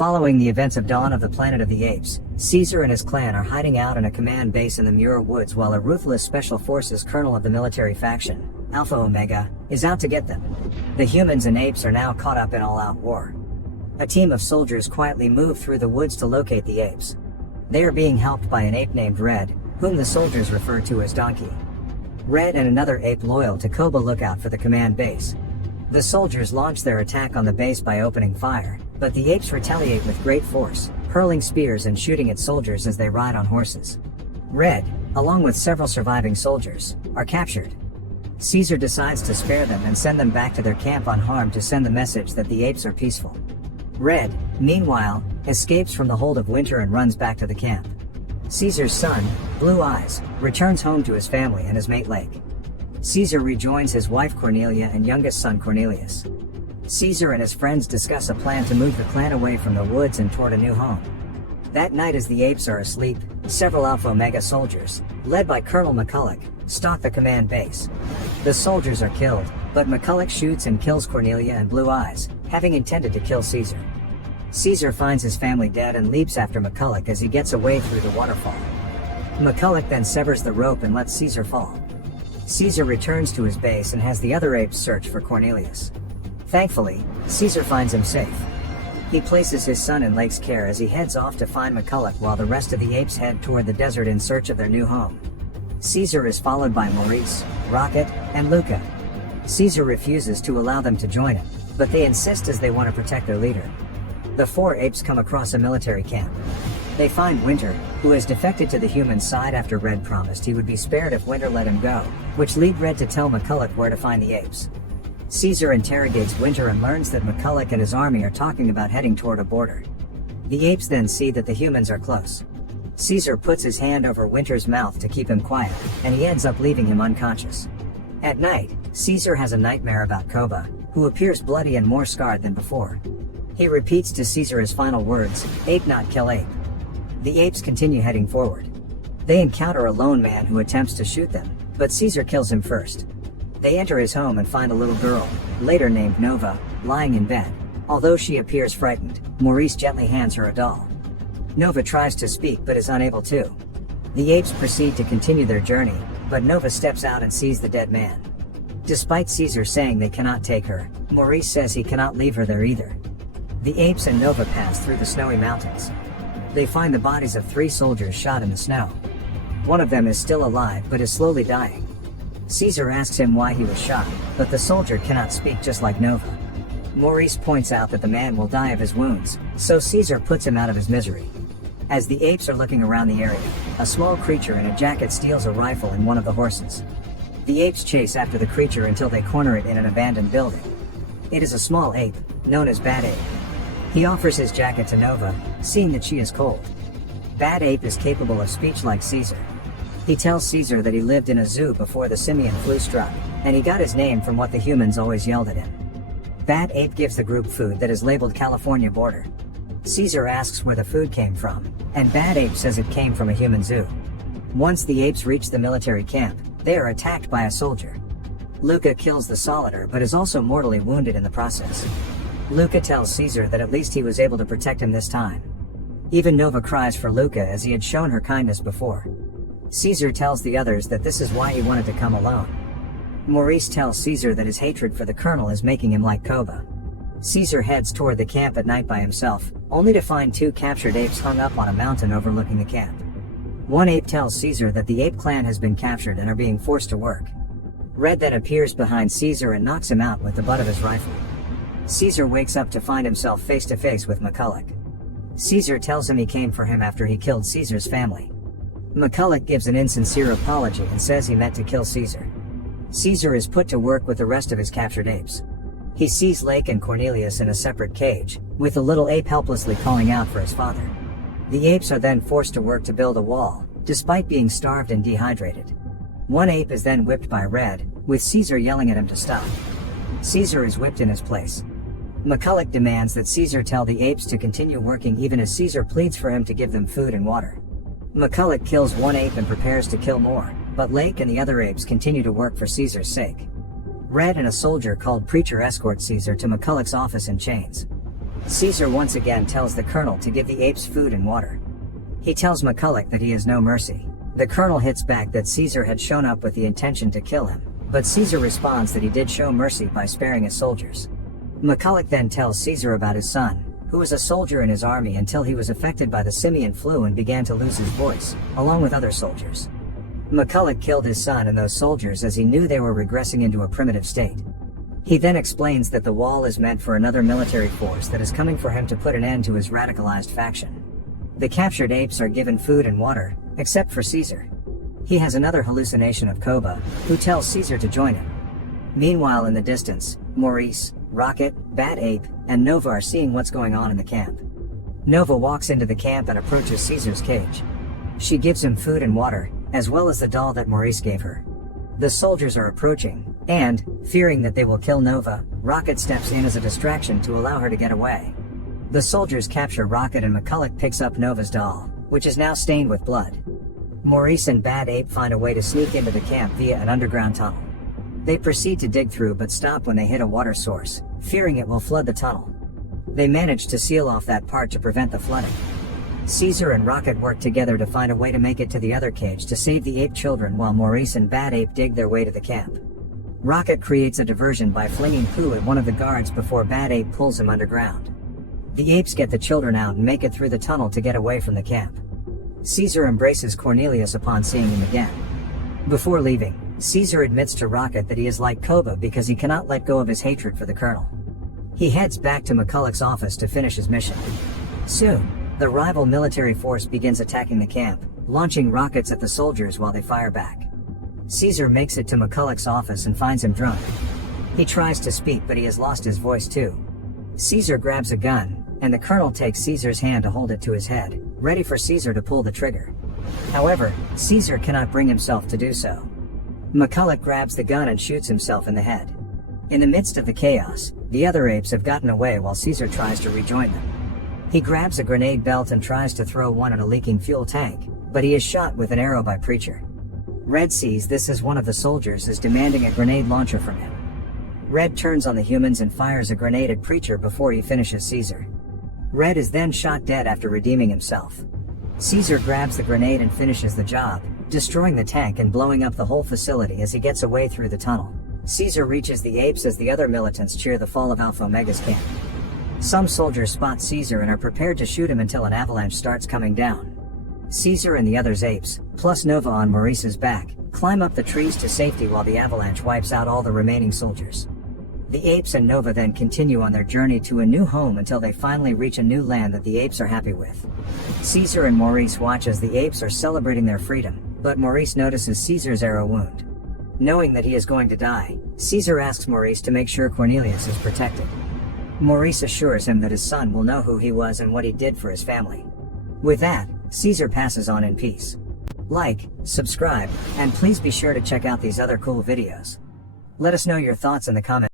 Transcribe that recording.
Following the events of Dawn of the Planet of the Apes, Caesar and his clan are hiding out in a command base in the Muir Woods while a ruthless special forces colonel of the military faction, Alpha Omega, is out to get them. The humans and apes are now caught up in all-out war. A team of soldiers quietly move through the woods to locate the apes. They are being helped by an ape named Red, whom the soldiers refer to as Donkey. Red and another ape loyal to Koba look out for the command base. The soldiers launch their attack on the base by opening fire, but the apes retaliate with great force, hurling spears and shooting at soldiers as they ride on horses. Red, along with several surviving soldiers, are captured. Caesar decides to spare them and send them back to their camp unharmed to send the message that the apes are peaceful. Red, meanwhile, escapes from the hold of Winter and runs back to the camp. Caesar's son, Blue Eyes, returns home to his family and his mate Lake. Caesar rejoins his wife Cornelia and youngest son Cornelius. Caesar and his friends discuss a plan to move the clan away from the woods and toward a new home. That night as the apes are asleep, several Alpha Omega soldiers, led by Colonel McCulloch, stalk the command base. The soldiers are killed, but McCulloch shoots and kills Cornelia and Blue Eyes, having intended to kill Caesar. Caesar finds his family dead and leaps after McCulloch as he gets away through the waterfall. McCulloch then severs the rope and lets Caesar fall. Caesar returns to his base and has the other apes search for Cornelius. Thankfully, Caesar finds him safe. He places his son in Lake's care as he heads off to find McCulloch while the rest of the apes head toward the desert in search of their new home. Caesar is followed by Maurice, Rocket, and Luca. Caesar refuses to allow them to join him, but they insist as they want to protect their leader. The four apes come across a military camp. They find Winter, who has defected to the human side after Red promised he would be spared if Winter let him go, which lead Red to tell McCulloch where to find the apes. Caesar interrogates Winter and learns that McCulloch and his army are talking about heading toward a border. The apes then see that the humans are close. Caesar puts his hand over Winter's mouth to keep him quiet, and he ends up leaving him unconscious. At night, Caesar has a nightmare about Koba, who appears bloody and more scarred than before. He repeats to Caesar his final words, "Ape not kill ape." The apes continue heading forward. They encounter a lone man who attempts to shoot them, but Caesar kills him first. They enter his home and find a little girl, later named Nova, lying in bed. Although she appears frightened, Maurice gently hands her a doll. Nova tries to speak but is unable to. The apes proceed to continue their journey, but Nova steps out and sees the dead man. Despite Caesar saying they cannot take her, Maurice says he cannot leave her there either. The apes and Nova pass through the snowy mountains. They find the bodies of 3 soldiers shot in the snow. One of them is still alive but is slowly dying. Caesar asks him why he was shot, but the soldier cannot speak just like Nova. Maurice points out that the man will die of his wounds, so Caesar puts him out of his misery. As the apes are looking around the area, a small creature in a jacket steals a rifle in one of the horses. The apes chase after the creature until they corner it in an abandoned building. It is a small ape, known as Bad Ape. He offers his jacket to Nova, seeing that she is cold. Bad Ape is capable of speech like Caesar. He tells Caesar that he lived in a zoo before the simian flu struck, and he got his name from what the humans always yelled at him. Bad Ape gives the group food that is labeled California Border. Caesar asks where the food came from, and Bad Ape says it came from a human zoo. Once the apes reach the military camp, they are attacked by a soldier. Luca kills the Solider but is also mortally wounded in the process. Luca tells Caesar that at least he was able to protect him this time. Even Nova cries for Luca as he had shown her kindness before. Caesar tells the others that this is why he wanted to come alone. Maurice tells Caesar that his hatred for the colonel is making him like Koba. Caesar heads toward the camp at night by himself, only to find 2 captured apes hung up on a mountain overlooking the camp. One ape tells Caesar that the ape clan has been captured and are being forced to work. Red then appears behind Caesar and knocks him out with the butt of his rifle. Caesar wakes up to find himself face to face with McCulloch. Caesar tells him he came for him after he killed Caesar's family. McCulloch gives an insincere apology and says he meant to kill Caesar. Caesar is put to work with the rest of his captured apes. He sees Lake and Cornelius in a separate cage, with the little ape helplessly calling out for his father. The apes are then forced to work to build a wall, despite being starved and dehydrated. One ape is then whipped by Red, with Caesar yelling at him to stop. Caesar is whipped in his place. McCulloch demands that Caesar tell the apes to continue working even as Caesar pleads for him to give them food and water. McCulloch kills one ape and prepares to kill more, but Lake and the other apes continue to work for Caesar's sake. Red and a soldier called Preacher escort Caesar to McCulloch's office in chains. Caesar once again tells the colonel to give the apes food and water. He tells McCulloch that he has no mercy. The colonel hits back that Caesar had shown up with the intention to kill him, but Caesar responds that he did show mercy by sparing his soldiers. McCulloch then tells Caesar about his son, who was a soldier in his army until he was affected by the simian flu and began to lose his voice, along with other soldiers. McCulloch killed his son and those soldiers as he knew they were regressing into a primitive state. He then explains that the wall is meant for another military force that is coming for him to put an end to his radicalized faction. The captured apes are given food and water, except for Caesar. He has another hallucination of Koba, who tells Caesar to join him. Meanwhile, in the distance, Maurice, Rocket, Bat Ape, and Nova are seeing what's going on in the camp. Nova walks into the camp and approaches Caesar's cage. She gives him food and water, as well as the doll that Maurice gave her. The soldiers are approaching, and, fearing that they will kill Nova, Rocket steps in as a distraction to allow her to get away. The soldiers capture Rocket and McCulloch picks up Nova's doll, which is now stained with blood. Maurice and Bad Ape find a way to sneak into the camp via an underground tunnel. They proceed to dig through but stop when they hit a water source, fearing it will flood the tunnel. They manage to seal off that part to prevent the flooding. Caesar and Rocket work together to find a way to make it to the other cage to save the ape children while Maurice and Bad Ape dig their way to the camp. Rocket creates a diversion by flinging poo at one of the guards before Bad Ape pulls him underground. The apes get the children out and make it through the tunnel to get away from the camp. Caesar embraces Cornelius upon seeing him again. Before leaving, Caesar admits to Rocket that he is like Koba because he cannot let go of his hatred for the colonel. He heads back to McCulloch's office to finish his mission. Soon, the rival military force begins attacking the camp, launching rockets at the soldiers while they fire back. Caesar makes it to McCulloch's office and finds him drunk. He tries to speak but he has lost his voice too. Caesar grabs a gun, and the colonel takes Caesar's hand to hold it to his head, ready for Caesar to pull the trigger. However, Caesar cannot bring himself to do so. McCulloch grabs the gun and shoots himself in the head. In the midst of the chaos, the other apes have gotten away while Caesar tries to rejoin them. He grabs a grenade belt and tries to throw one at a leaking fuel tank, but he is shot with an arrow by Preacher. Red sees this as one of the soldiers is demanding a grenade launcher from him. Red turns on the humans and fires a grenade at Preacher before he finishes Caesar. Red is then shot dead after redeeming himself. Caesar grabs the grenade and finishes the job, destroying the tank and blowing up the whole facility as he gets away through the tunnel. Caesar reaches the apes as the other militants cheer the fall of Alpha Omega's camp. Some soldiers spot Caesar and are prepared to shoot him until an avalanche starts coming down. Caesar and the others apes, plus Nova on Maurice's back, climb up the trees to safety while the avalanche wipes out all the remaining soldiers. The apes and Nova then continue on their journey to a new home until they finally reach a new land that the apes are happy with. Caesar and Maurice watch as the apes are celebrating their freedom, but Maurice notices Caesar's arrow wound. Knowing that he is going to die, Caesar asks Maurice to make sure Cornelius is protected. Maurice assures him that his son will know who he was and what he did for his family. With that, Caesar passes on in peace. Like, subscribe, and please be sure to check out these other cool videos. Let us know your thoughts in the comments.